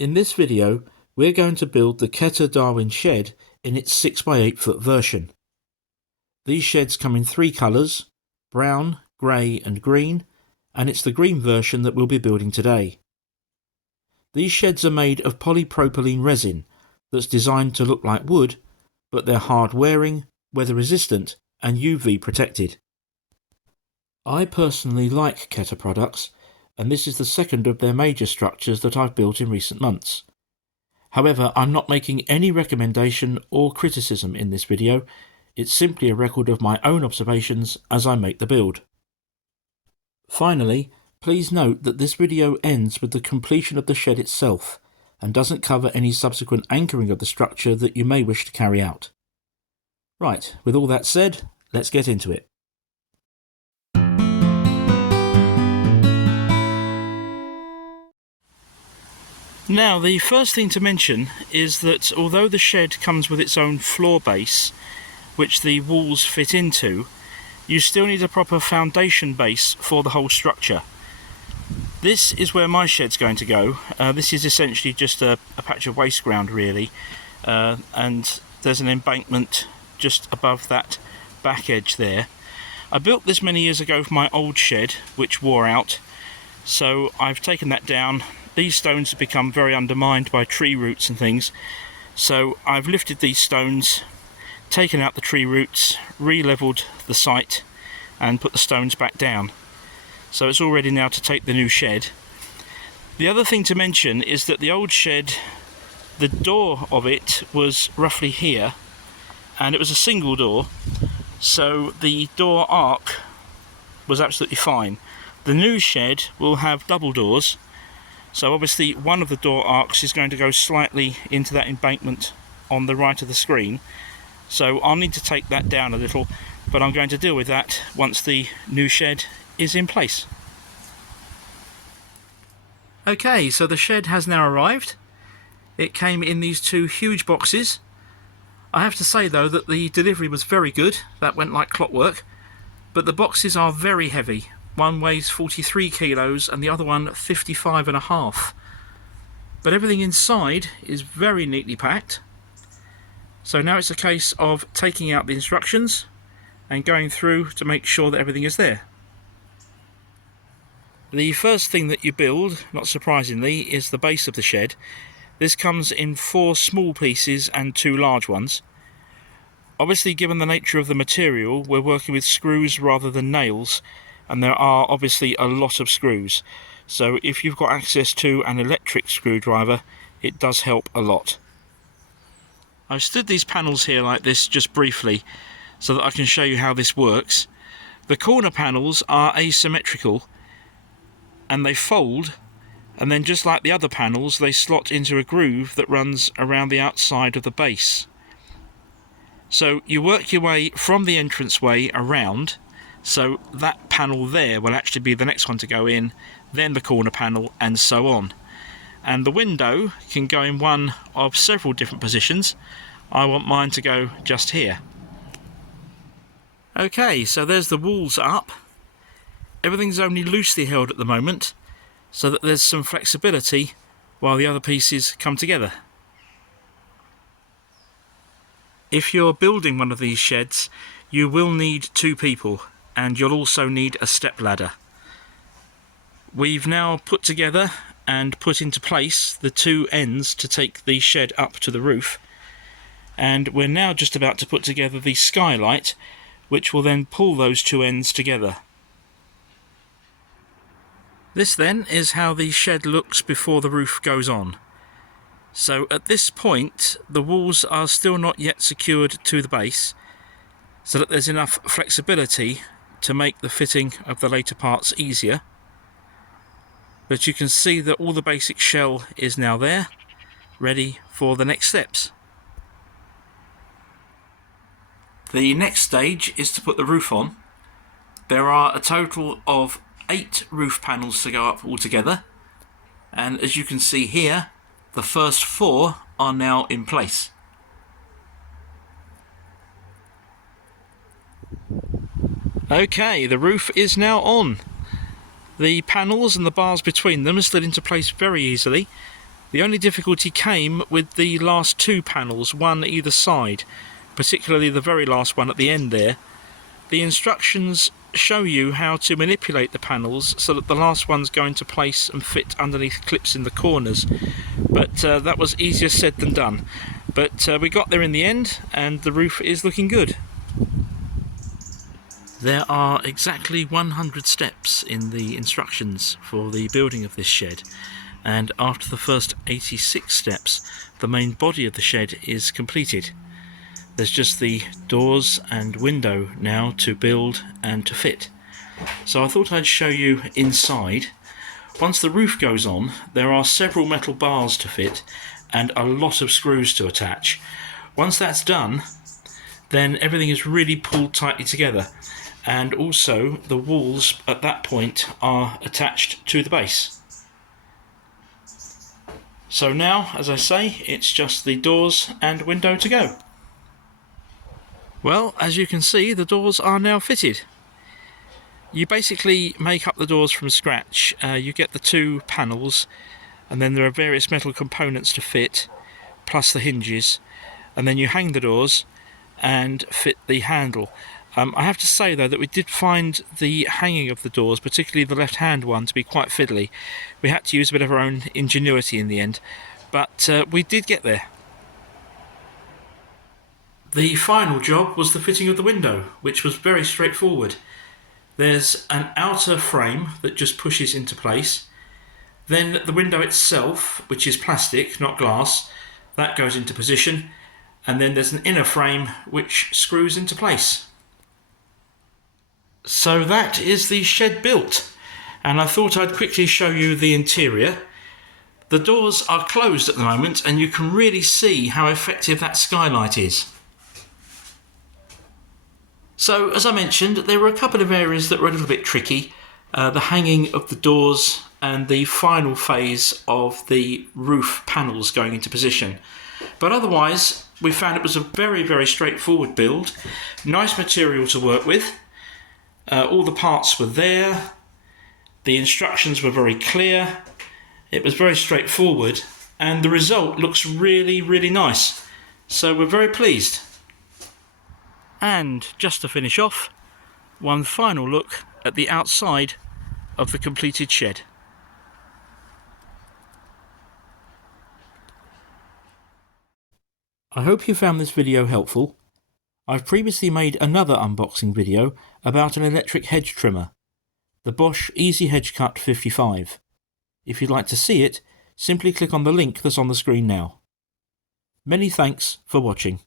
In this video, we're going to build the Keter Darwin Shed in its 6x8 foot version. These sheds come in three colours, brown, grey and green, and it's the green version that we'll be building today. These sheds are made of polypropylene resin that's designed to look like wood, but they're hard wearing, weather resistant and UV protected. I personally like Keter products, and this is the second of their major structures that I've built in recent months. However, I'm not making any recommendation or criticism in this video. It's simply a record of my own observations as I make the build. Finally, please note that this video ends with the completion of the shed itself and doesn't cover any subsequent anchoring of the structure that you may wish to carry out. Right, with all that said, let's get into it. Now, the first thing to mention is that although the shed comes with its own floor base, which the walls fit into, you still need a proper foundation base for the whole structure. This is where my shed's going to go. This is essentially just a patch of waste ground really, and there's an embankment just above that back edge there. I built this many years ago for my old shed, which wore out, so I've taken that down. These stones have become very undermined by tree roots and things, so I've lifted these stones, taken out the tree roots, re-levelled the site and put the stones back down. So it's all ready now to take the new shed. The other thing to mention is that the old shed, the door of it was roughly here, and it was a single door, so the door arc was absolutely fine. The new shed will have double doors, so obviously one of the door arcs is going to go slightly into that embankment on the right of the screen, so I'll need to take that down a little, but I'm going to deal with that once the new shed is in place. Okay, so the shed has now arrived. It came in these two huge boxes. I have to say though that the delivery was very good. That went like clockwork, but the boxes are very heavy. One weighs 43 kilos and the other one 55.5. But everything inside is very neatly packed. So now it's a case of taking out the instructions and going through to make sure that everything is there. The first thing that you build, not surprisingly, is the base of the shed. This comes in 4 small pieces and 2 large ones. Obviously, given the nature of the material, we're working with screws rather than nails, and there are obviously a lot of screws. So if you've got access to an electric screwdriver, it does help a lot. I've stood these panels here like this just briefly so that I can show you how this works. The corner panels are asymmetrical and they fold, and then just like the other panels they slot into a groove that runs around the outside of the base. So you work your way from the entranceway around, so that panel there will actually be the next one to go in, then the corner panel and so on. And the window can go in one of several different positions. I want mine to go just here. Okay, so there's the walls up. Everything's only loosely held at the moment, so that there's some flexibility while the other pieces come together. If you're building one of these sheds, you will need 2 people, and you'll also need a step ladder. We've now put together and put into place the 2 ends to take the shed up to the roof, and we're now just about to put together the skylight, which will then pull those 2 ends together. This then is how the shed looks before the roof goes on. So at this point the walls are still not yet secured to the base, so that there's enough flexibility to make the fitting of the later parts easier. But you can see that all the basic shell is now there, ready for the next steps. The next stage is to put the roof on. There are a total of 8 roof panels to go up altogether, and as you can see here, the first 4 are now in place. Okay, the roof is now on. The panels and the bars between them are slid into place very easily, The only difficulty came with the last two panels, one either side, particularly the very last one at the end there. The instructions show you how to manipulate the panels so that the last one's going to place and fit underneath clips in the corners, but that was easier said than done. But we got there in the end, and the roof is looking good. There are exactly 100 steps in the instructions for the building of this shed, and after the first 86 steps the main body of the shed is completed. There's just the doors and window now to build and to fit. So I thought I'd show you inside. Once the roof goes on, there are several metal bars to fit and a lot of screws to attach. Once that's done, then everything is really pulled tightly together, and also the walls at that point are attached to the base. So now, as I say, it's just the doors and window to go. Well, as you can see, the doors are now fitted. You basically make up the doors from scratch. You get the two panels, and then there are various metal components to fit, plus the hinges, and then you hang the doors and fit the handle. I have to say though that we did find the hanging of the doors, particularly the left hand one, to be quite fiddly. We had to use a bit of our own ingenuity in the end, but we did get there. The final job was the fitting of the window, which was very straightforward. There's an outer frame that just pushes into place. Then the window itself, which is plastic, not glass, that goes into position. And then there's an inner frame which screws into place. So that is the shed built. And I thought I'd quickly show you the interior. The doors are closed at the moment, and you can really see how effective that skylight is. So, as I mentioned, there were a couple of areas that were a little bit tricky. The hanging of the doors and the final phase of the roof panels going into position. But otherwise, we found it was a very, very straightforward build. Nice material to work with. All the parts were there. The instructions were very clear. It was very straightforward. And the result looks really, really nice. So we're very pleased. And just to finish off, one final look at the outside of the completed shed. I hope you found this video helpful. I've previously made another unboxing video about an electric hedge trimmer, the Bosch Easy Hedge Cut 55. If you'd like to see it, simply click on the link that's on the screen now. Many thanks for watching.